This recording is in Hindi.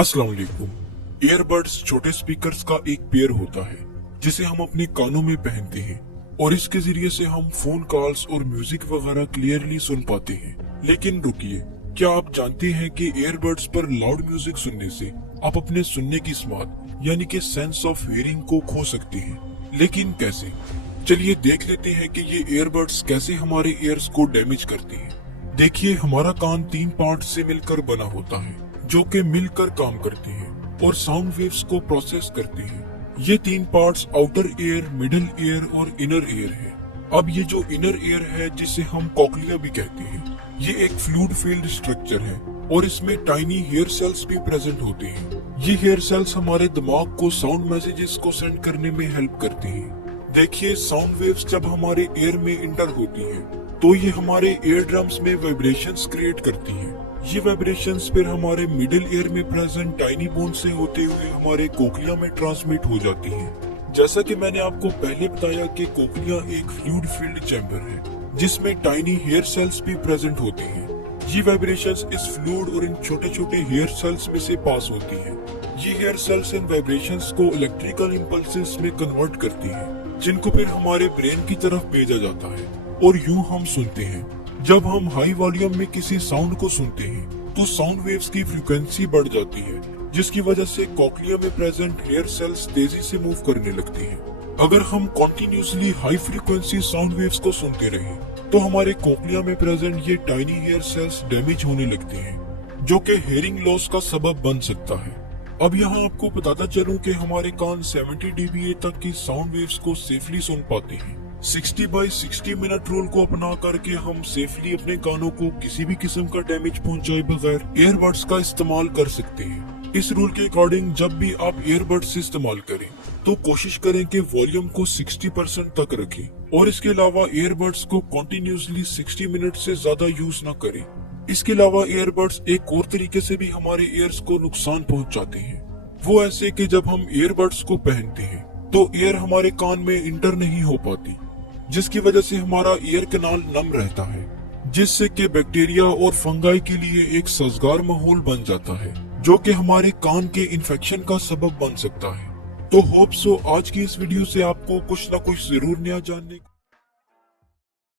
अस्सलाम वालेकुम। ईयरबड्स छोटे स्पीकर्स का एक पेयर होता है जिसे हम अपने कानों में पहनते हैं और इसके जरिए से हम फोन कॉल्स और म्यूजिक वगैरह क्लियरली सुन पाते हैं। लेकिन रुकिए, क्या आप जानते हैं कि ईयरबड्स पर लाउड म्यूजिक सुनने से आप अपने सुनने की स्मार्ट यानी कि सेंस ऑफ हियरिंग को खो सकते हैं। लेकिन कैसे? चलिए देख लेते हैं कि ये ईयरबड्स कैसे हमारे ईयर्स को डैमेज करते हैं। देखिए, हमारा कान 3 पार्ट से मिलकर बना होता है जो कि मिलकर काम करते हैं और साउंड वेव्स को प्रोसेस करते हैं। ये 3 parts outer ear, middle ear और इनर ईयर है। अब ये जो इनर ईयर है जिसे हम कॉक्लिया भी कहते हैं, ये एक फ्लूइड फील्ड स्ट्रक्चर है और इसमें टाइनी हेयर सेल्स भी प्रेजेंट होते हैं। ये हेयर सेल्स हमारे दिमाग को साउंड मैसेजेस को सेंड करने में हेल्प करते हैं। देखिए, साउंड वेव्स जब हमारे ईयर में इंटर होती है तो ये हमारे ईयर ड्रम्स में वाइब्रेशंस क्रिएट करती है। ये वाइब्रेशंस फिर हमारे मिडिल ईयर में प्रेजेंट टाइनी बोन से होते हुए हमारे कोक्लिया में ट्रांसमिट हो जाती है। जैसा कि मैंने आपको पहले बताया कि कोक्लिया एक फ्लूइड फील्ड चैम्बर है जिसमें टाइनी हेयर सेल्स भी प्रेजेंट होते हैं। ये वाइब्रेशंस इस फ्लूइड और इन छोटे छोटे हेयर सेल्स में से पास होती है। ये हेयर सेल्स इन वाइब्रेशंस को इलेक्ट्रिकल इम्पल्सेस में कन्वर्ट करती है जिनको फिर हमारे ब्रेन की तरफ भेजा जाता है और यूं हम सुनते हैं। जब हम हाई वॉल्यूम में किसी साउंड को सुनते हैं तो साउंड वेव्स की फ्रीक्वेंसी बढ़ जाती है जिसकी वजह से कॉक्लिया में प्रेजेंट हेयर सेल्स तेजी से मूव करने लगती हैं। अगर हम continuously high frequency sound waves को सुनते रहें तो हमारे कॉक्लिया में प्रेजेंट ये टाइनी हेयर सेल्स डैमेज होने लगते हैं जो कि हेयरिंग लॉस का सबब बन सकता है। अब यहाँ आपको बताता चलूं कि हमारे कान 70 dBA तक की साउंड वेव्स को सेफली सुन पाते हैं। 60 बाई 60 मिनट रूल को अपना करके हम सेफली अपने कानों को किसी भी किस्म का डैमेज पहुंचाए बगैर ईयरबड्स का इस्तेमाल कर सकते हैं। इस रूल के अकॉर्डिंग जब भी आप ईयरबड्स इस्तेमाल करें तो कोशिश करें कि वॉल्यूम को 60% तक रखें और इसके अलावा ईयरबड्स को कंटिन्यूसली 60 मिनट से ज्यादा यूज न करें। इसके अलावा ईयरबड्स एक और तरीके से भी हमारे ईयर्स को नुकसान पहुंचाते हैं। वो ऐसे कि जब हम ईयरबड्स को पहनते हैं तो ईयर हमारे कान में इंटर नहीं हो पाती जिसकी वजह से हमारा ईयर कैनाल नम रहता है जिससे कि बैक्टीरिया और फंगाई के लिए एक साजगार माहौल बन जाता है जो कि हमारे कान के इन्फेक्शन का सबब बन सकता है। तो होप सो आज की इस वीडियो से आपको कुछ ना कुछ जरूर नया जानने